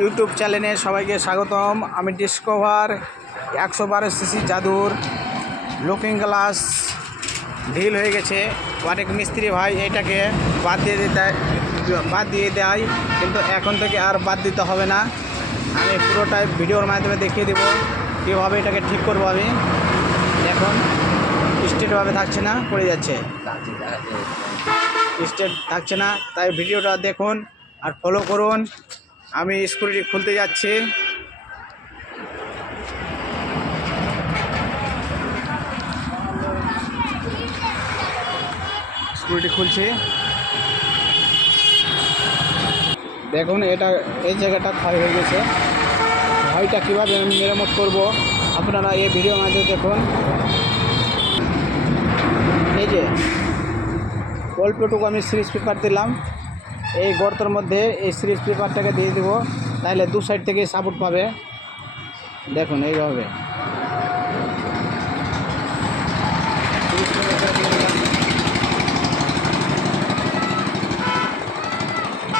YouTube চ্যানেলে সবাইকে স্বাগতম। আমি ডিসকভার একশো বারো সিসি জাদুর লুকিং গ্লাস ঢিল হয়ে গেছে। অনেক মিস্ত্রি ভাই এটাকে বাদ দিয়ে দিতে বাদ দিয়ে দেয়, কিন্তু এখন থেকে আর বাদ দিতে হবে না। আমি পুরোটাই ভিডিওর মাধ্যমে দেখিয়ে দেবো, কীভাবে এটাকে ঠিক করব আমি। দেখুন স্ট্রেটভাবে থাকছে না, পড়ে যাচ্ছে। স্টেট থাকছে না, তাই ভিডিওটা দেখুন আর ফলো করুন। আমি স্কুলটি খুলতে যাচ্ছি। স্কুলটি খুলছি। দেখুন, এটা, এই জায়গাটা ক্ষয় হয়ে গেছে। ক্ষয়টা কীভাবে মেরামত করব, আপনারা এই ভিডিও মাধ্যমে দেখুন। এই যে অল্পটুকু আমি সিরিজ পেপার দিলাম। এই গর্তের মধ্যে এই সিরিজ পেপারটাকে দিয়ে দেবো তাহলে দু সাইড থেকে সাপোর্ট পাবে। দেখুন, এইভাবে।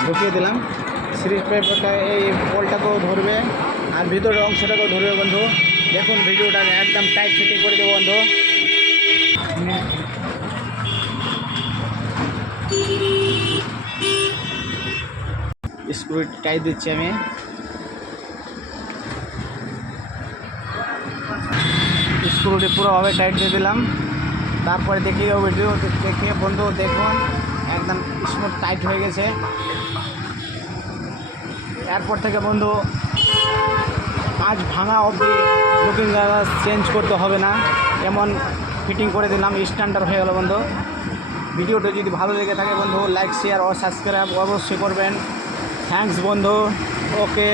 ঢুকিয়ে দিলাম। সিরিজ পেপারটা, এই বলটাকেও ধরবে, আর ভিতরের অংশটাকেও ধরবে বন্ধু। দেখুন ভিডিওটা একদম টাইট ফিটিং করে দেবো বন্ধু। স্ক্রু টাইট দিচ্ছি আমি। স্ক্রুটি পুরোভাবে টাইট দিয়ে দিলাম। তারপরে দেখি ভিডিও দেখে বন্ধু, দেখুন, একদম স্মুথ টাইট হয়ে গেছে। এরপর থেকে বন্ধু, আজ ভাঙা অবধি লুকিং চেঞ্জ করতে হবে না। এমন ফিটিং করে দিলাম স্ট্যান্ডার্ড হয়ে গেল বন্ধু। ভিডিওটা যদি ভালো লেগে থাকে বন্ধু লাইক শেয়ার ও সাবস্ক্রাইব অবশ্যই করবেন। থ্যাঙ্কস বন্ধু। ওকে